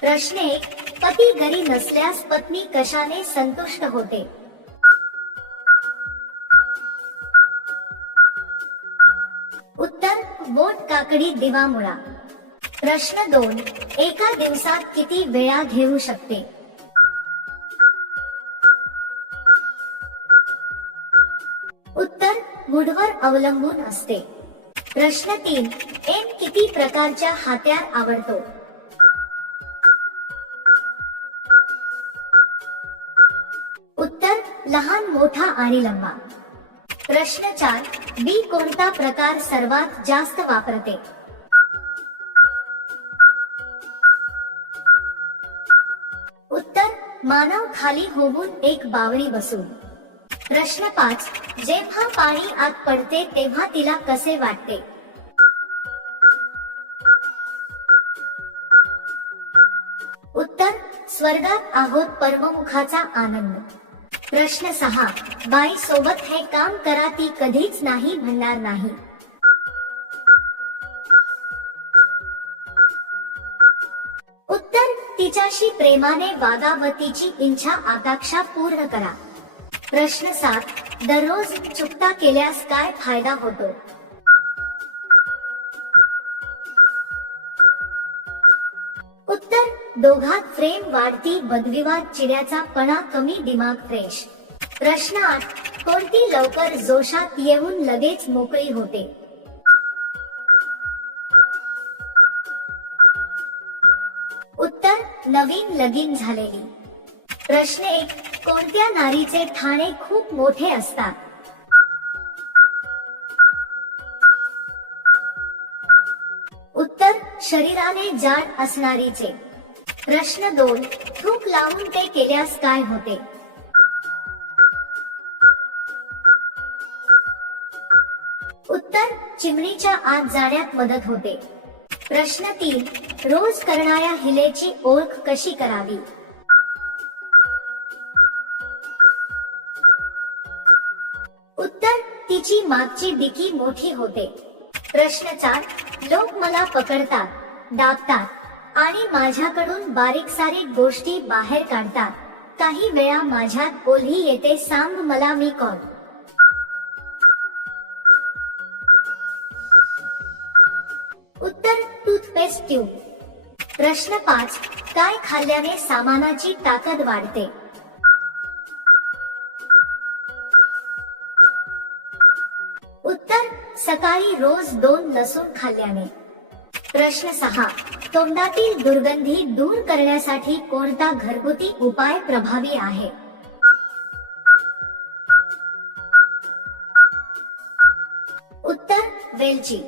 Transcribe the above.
प्रश्न 1. पती घरी नसल्यास पत्नी कशाने संतुष्ट होते? उत्तर: बोट, काकडी, दिवा, मुळा. प्रश्न 2. एका दिवसात किती वेळा घेऊ शकते? उत्तर: मूडवर अवलंबून असते. प्रश्न 3. एम किती प्रकारच्या हत्यार आवडतो? उत्तर: लहान, मोठा आणि लंबा. प्रश्न 4. बी कोणता प्रकार सर्वात जास्त वापरते? उत्तर: मानव खाली होऊन एक बावरी बसून. प्रश्न 5. जेव्हा पाणी आत पडते तेव्हा तिला कसे वाटते? उत्तर: स्वर्गात आहोत, परममुखाचा आनंद. प्रश्न 6. बाई सोबत हे काम करा, ती कधीच नाही म्हणणार नाही. उत्तर: तिच्याशी प्रेमाने वागा व तिची इच्छा आकांक्षा पूर्ण करा. प्रश्न 7. दररोज चुकता केल्यास काय फायदा होतो? उत्तर: दोघात प्रेम वाढती, वादविवाद चिड्याचा पणा कमी, दिमाग फ्रेश. प्रश्न 8. कोणती लवकर जोशात येऊन लगेच मोकळी होते? उत्तर: नवीन लगीन झालेली. प्रश्न 1. कोणत्या नारीचे ठाणे खूप मोठे असतात? उत्तर: शरीराने जाड असणारीचे. प्रश्न 2. थूक लावून ते केल्यास काय होते? उत्तर: चिमणीच्या आत जाण्यात मदत होते. प्रश्न 3. रोज करणाऱ्या हिलेची ओळख कशी करावी? उत्तर: तिची मागची डिकी मोठी होते. प्रश्न 4. लोक मला पकडतात, दाबतात आणि माझ्याकडून बारीक सारीक गोष्टी बाहेर काढतात. काही वेळा माझ्यात ओल्ही येते, सांग मला मी कोण? उत्तर: टूथपेस्ट ट्यूब. प्रश्न 5. काय खाल्ल्याने सामानाची ताकद वाढते? उत्तर: सकाळी रोज 2 लसूण खाल्ल्याने. प्रश्न 6. तोंडातील दुर्गंधी दूर करण्यासाठी कोणता घरगुती उपाय प्रभावी आहे? उत्तर: वेलची.